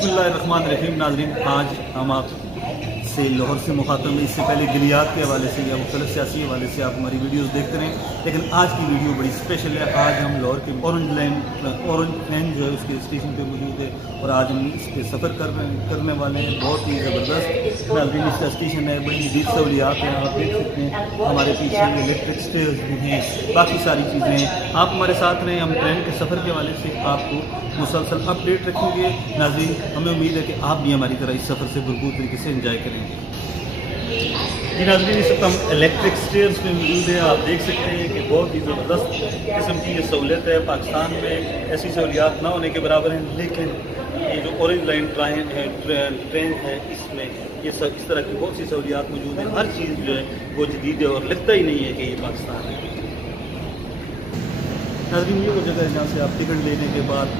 बिस्मिल्लाहिर्रहमानिर्रहीम। नाज़रीन, आज हम आप से लाहौर से मुखातब हैं। इससे पहले दिलियात के हवाले से या मुख्तलिफ सियासी हवाले से आप हमारी वीडियोस देखते रहें, लेकिन आज की वीडियो बड़ी स्पेशल है। आज हम लाहौर के ऑरेंज लाइन जो है उसके स्टेशन पे मौजूद है और आज हम इस पर सफ़र करने वाले हैं। बहुत ही ज़बरदस्त नाज़रीन इसका स्टेशन है, बड़ी जदीद सहूलियात हैं। आप देख सकते हैं हमारे पीछे इलेक्ट्रिक स्टेयर्स भी हैं, बाकी सारी चीज़ें हैं। आप हमारे साथ रहें, हम ट्रेन के सफ़र के हवाले से आपको मुसलसल अपडेट रखेंगे। नाज़रीन, हमें उम्मीद है कि आप भी हमारी तरह इस सफ़र से भरपूर तरीके से एंजॉय करेंगे। जी नाज़रीन, इस वक्त हम इलेक्ट्रिक स्टेयर्स में मौजूद है। आप देख सकते हैं कि बहुत ही ज़बरदस्त किस्म की ये सहूलियत है। पाकिस्तान में ऐसी सहूलियात ना होने के बराबर हैं, लेकिन ये जो ऑरेंज लाइन ट्रेन है इसमें ये सब इस तरह की बहुत सी सहूलियात मौजूद हैं। हर चीज़ जो है वो जदीद है और लगता ही नहीं है कि ये पाकिस्तान है। नाज़रीन, ये वो जगह है जहाँ से आप टिकट लेने के बाद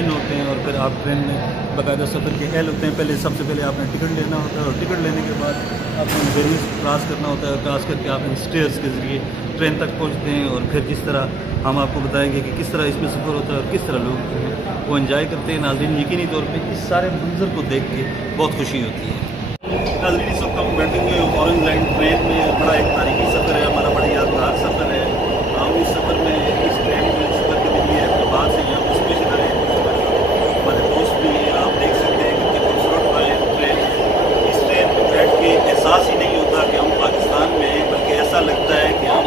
इन होते हैं और फिर आप ट्रेन में बाकायदा सफ़र के अहल होते हैं। सबसे पहले आपने टिकट लेना होता है और टिकट लेने के बाद आपको बैरियर्स क्रॉस करना होता है। क्रॉस करके आप इन स्टेयर्स के ज़रिए ट्रेन तक पहुँचते हैं और फिर जिस तरह हम आपको बताएंगे कि किस तरह इसमें सफ़र होता है और किस तरह लोग जो हैं वो एंजॉय करते हैं। नाज़रीन, यकीनी तौर पर इस सारे मंजर को देख के बहुत खुशी होती है। नाज़रीन, इस वक्त हम बैठेंगे ऑरेंज लाइन ट्रेन में। बड़ा एक तारीखी सफ़र है हमारा, बड़ा यादगार सफ़र है। हम इस सफ़र में इस ट्रेन में सफ़र के लिए बाहर से यहाँ पर स्पेशल आए हमारे दोस्त भी हैं। आप देख सकते हैं कितनी खूबसूरत है ट्रेन। इस ट्रेन में बैठ के एहसास ही नहीं होता कि हम पाकिस्तान में हैं, बल्कि ऐसा लगता है कि हम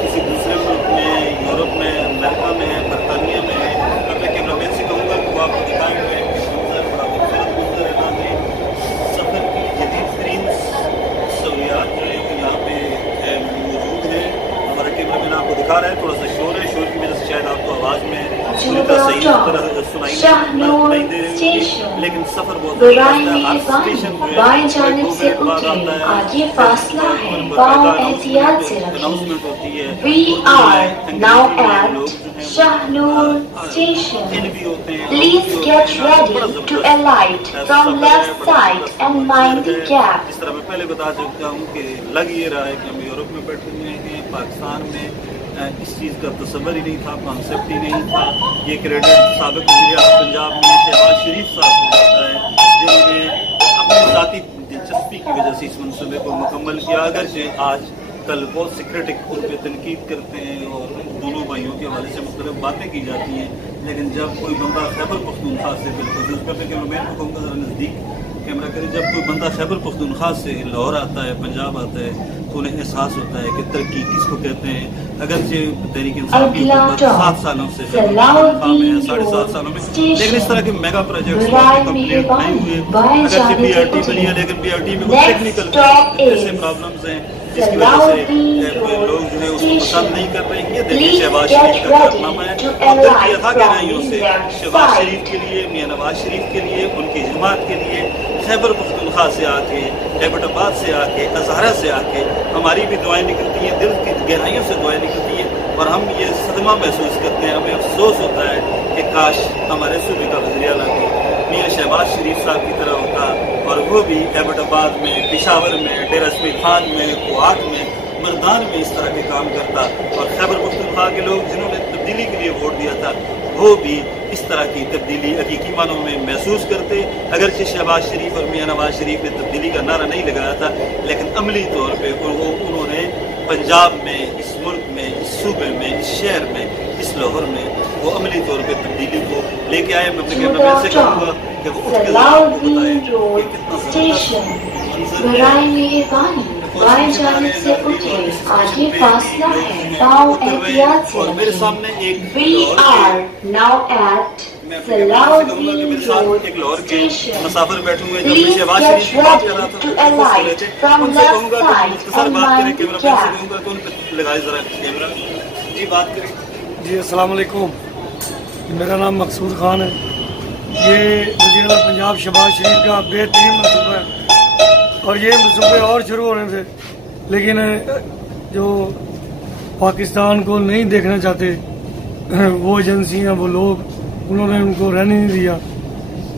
किसी दूसरे मुल्क में, यूरोप में, अमेरिका में, बरतानिया में हैं। अब मैं कैमरामैन से कहूँगा कि वो आपको दिखाएंगे कि मंजर बड़ा खूबसूरत मंजर है। ना सफ़र की जदीद तरीन सहूलियात जो है कि यहाँ पे मौजूद है। हमारा कैमरामैन आपको दिखा रहा है, थोड़ा सा शोर है, शोर की वजह से शायद आपको आवाज़ में पूरी तरह सही तरह सुनाई नहीं दे रही है, लेकिन सफ़र बहुत ज़बरदस्त है। हर स्टेशन जो है आगे फासला है, पाँव एहतियात से रखें। अनाउंसमेंट होती है। We are now at Shahnur Station. Please get ready to alight from left side and mind the gap. इस तरह मैं पहले बता चुका हूँ कि लग ये रहा है कि हम यूरोप में बैठे हुए हैं। पाकिस्तान में इस चीज़ का तसव्वुर ही नहीं था, कॉन्सेप्ट ही नहीं था। ये क्रेडिट साबिक़ वज़ीर-ए-आज़म पंजाब में शहबाज शरीफ साहब को जाता है, जिन्होंने अपनी ज़ाती दिलचस्पी की वजह से इस मनसूबे को मुकम्मल किया। अगरचे आज कल बहुत से क्रिटिक उन पर तनकीद करते हैं और दोनों भाइयों के हवाले से मुख्तलिफ बातें की जाती हैं, लेकिन जब कोई बंदा खैबर पख्तूनख्वा से, बिल्कुल उस पर कैमरामैन को कहूँगा ज़रा नज़दीक कैमरा करे, जब कोई बंदा खैबर पख्तूनख्वा से लाहौर आता है, पंजाब आता है, तो उन्हें एहसास होता है कि तरक्की किसको कहते हैं। अगरचे तहरीक इंसाफ की हुकूमत 7 सालों से है, 7.5 सालों में, लेकिन इस तरह के मेगा प्रोजेक्ट्स कंप्लीट नहीं हुए। अगरचे BRT बनी है, लेकिन BRT में कुछ टेक्निकल ऐसे प्रॉब्लम्स हैं जिसकी वजह से लोग जो है उसको पसंद नहीं कर रहे हैं। ये देखिए शहबाज शरीफ का कारनामा है और तरक्की अता गहराइयों से शहबाज शरीफ के लिए, मियां नवाज शरीफ के लिए, उनकी जमात के लिए, खैबर पख्तूनख्वा से आके, एबटाबाद से आके, हज़ारा से आके हमारी भी दुआएं निकलती हैं, दिल की गहराइयों से दुआएं निकलती हैं और हम ये सदमा महसूस करते हैं। हमें अफसोस होता है कि काश हमारे सूबे का वज़ीर आला भी मियां शहबाज शरीफ साहब की तरह होता और वो भी एबटाबाद में, पेशावर में, डेरा इसमाइल खान में, कुआत में, मर्दान में इस तरह के काम करता और खैबर पख्तूनख्वा के लोग जिन्होंने तब्दीली के लिए वोट दिया था वो भी इस तरह की तब्दीली हकीकी मानों में महसूस करते। अगरचे शहबाज शरीफ और मियां नवाज शरीफ ने तब्दीली का नारा नहीं लगाया था, लेकिन अमली तौर पर उन्होंने पंजाब में, इस मुल्क में, इस सूबे में, इस शहर में, इस लाहौर में वो अमली तौर पर तब्दीली को लेके आए। मैं अपने कैमरामैन से कहूँगा कि वो उठ के बताएं कि कितना बाएं जानिब से उठे, आगे फासला है, पाँव एहतियात से रखें। We are now at Salahuddin Road Station. Please get ready to alight from left side and mind the gap. जी बात करें। जी अस्सलाम वालेकुम, मेरा नाम मकसूद खान है। ये वज़ीर आला पंजाब शहबाज शरीफ का बेहतरीन मनसूबा है और ये मनसूबे और शुरू होने थे, लेकिन जो पाकिस्तान को नहीं देखना चाहते वो एजेंसियां, वो लोग, उन्होंने उनको रहने नहीं दिया,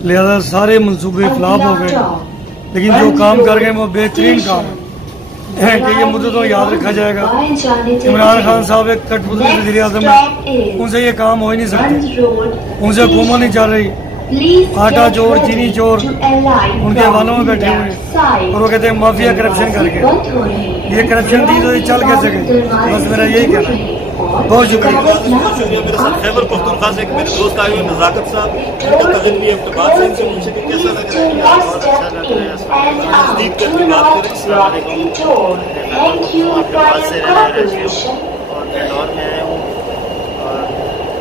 लिहाजा सारे मनसूबे फ्लॉप हो गए। लेकिन जो काम कर गए वो बेहतरीन काम है कि ये मुद्दे तो याद रखा जाएगा। इमरान खान साहब एक कठपुतली वज़ीर आज़म है, उनसे ये काम हो ही नहीं सकते, उनसे हुकूमत नहीं चल रही। आटा चोर, चीनी चोर उनके वालों में बैठे हुए हैं और वो कहते हैं माफिया करप्शन करके। ये करप्शन थी तो ये चल कैसे गई? बस मेरा यही कहना है। बहुत शुक्रिया। मेरे साथ खैबर पख्तूनख्वा से एक मेरे दोस्त आए हुए नज़ाकत साहब, उनका तजन भी है, तो बात से इनसे पूछे कि कैसा लग रहा है। बहुत अच्छा लग रहा है। नज़दीक करके बात करें। और मैं लाहौर में आया हूँ और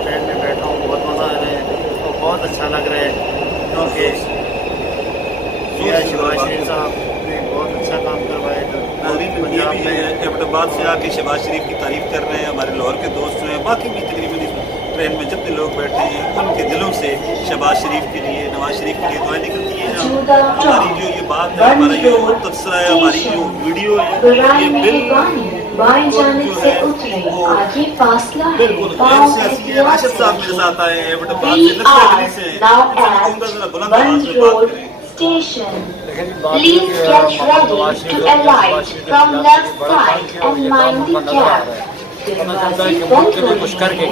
ट्रेन में बैठा हूँ, बहुत मज़ा आ रहा है और बहुत अच्छा लग रहा है क्योंकि शहबाज शरीफ साहब ने बहुत अच्छा काम करवाया। पंजाब में एबटाबाद से आके शहबाज शरीफ की तारीफ कर रहे हैं। हमारे लाहौर के दोस्त जो हैं, बाकी भी तकरीबन इस ट्रेन में जितने लोग बैठे हैं उनके दिलों से शहबाज शरीफ के लिए, नवाज शरीफ के लिए दुआएं निकलती हैं। हमारी जो ये बात है, हमारा जो तबसरा है, हमारी जो वीडियो है, ये बिल्कुल राशिद साहब मेरे साथ आए हैं एबटाबाद से, लगता से जरा बुलंद आवाज में बात करें। Please get ready to alight from left side and mind the gap. कुछ करके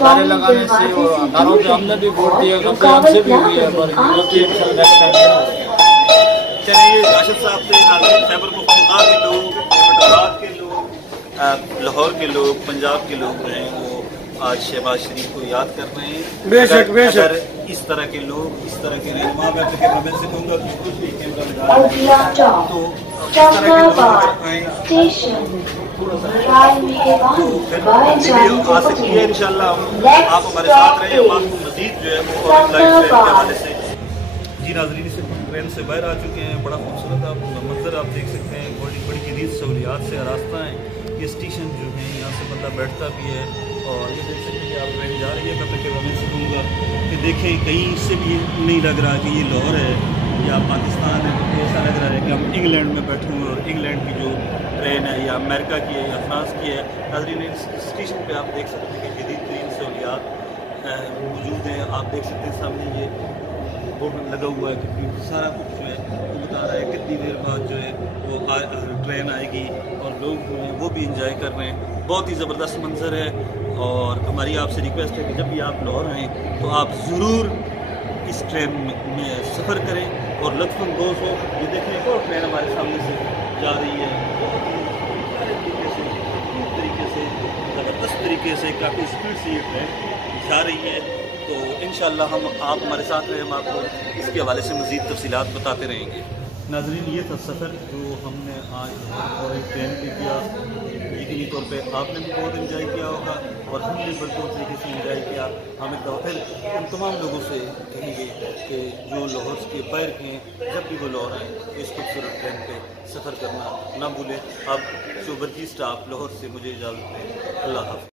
नारे लगाने से और नारों पे हमने भी वोट दिया, कभी हमसे भी हुई है पर चलिए राशिद साहब से खैबर पख्तूनख्वा के लोग, एबटाबाद के लोग, लाहौर के लोग, पंजाब के लोग हैं, वो आज शहबाज शरीफ को याद कर रहे हैं। बेशक बेशक इस तरह के लोग, इस तरह के रहनुमा, मैं अपने कैमरामैन से कहूँगा कि कुछ भी कैमरा लगा तो इस तरह के लोग आएँ तो फिर वीडियो आ सकती है। इंशाल्लाह आप हमारे साथ रहे, हम आपको मजीद जो है वो लाइव ट्रेन के हवाले से। जी नाज़रीन, से ट्रेन से बाहर आ चुके हैं। बड़ा खूबसूरत आप मंजर आप देख सकते हैं, बड़ी बड़ी जदीद सहूलियात से रास्ता है। ये स्टेशन जो है यहाँ से बंदा बैठता भी है और ये देख सकते हैं कि आप ट्रेन जा रही है। मैं अपने कैमरामैन से कहूँगा कि देखें, कहीं से भी नहीं लग रहा कि ये लाहौर है या पाकिस्तान है, तो ऐसा लग रहा है कि हम इंग्लैंड में बैठे हुए और इंग्लैंड की जो ट्रेन है या अमेरिका की है या फ्रांस की है। नाज़रीन, इस स्टेशन पे आप देख सकते हैं कि जदीद तरीन सहूलियात मौजूद हैं। आप देख सकते हैं सामने ये बोर्ड लगा हुआ है कि सारा कुछ जो है वो बता रहा है कितनी देर बाद जो है वो ट्रेन आएगी और लोग जो हैं वो भी इंजॉय कर रहे हैं। बहुत ही ज़बरदस्त मंजर है और हमारी आपसे रिक्वेस्ट है कि जब भी आप लाहौर आएँ तो आप ज़रूर इस ट्रेन में सफ़र करें और लुत्फ़अंदोज़ हो। ये देखें, एक और ट्रेन हमारे सामने से जा रही है, बहुत ही तरीके से ज़बरदस्त तरीके से, काफ़ी स्पीड से ये ट्रेन जा रही है। तो इंशाल्लाह हम आप हमारे साथ रहे, हम आपको इसके हवाले से मज़ीद तफसीलात बताते रहेंगे। नाज़रीन, ये था सफ़र जो हमने आज और ट्रेन पे किया। यकीनी तौर पे आपने भी बहुत इंजॉय किया होगा और हमने भरपूर तरीके से इंजॉय किया। हम एक दफ़ा फिर उन तमाम लोगों से कहेंगे कि जो लाहौर के बाहर के हैं, जब भी वो लाहौर आएँ तो इस खूबसूरत ट्रेन पे सफ़र करना ना भूलें। अब शोबरजी स्टाफ लाहौर से मुझे इजाज़त दें। अल्लाह हाफ़िज़।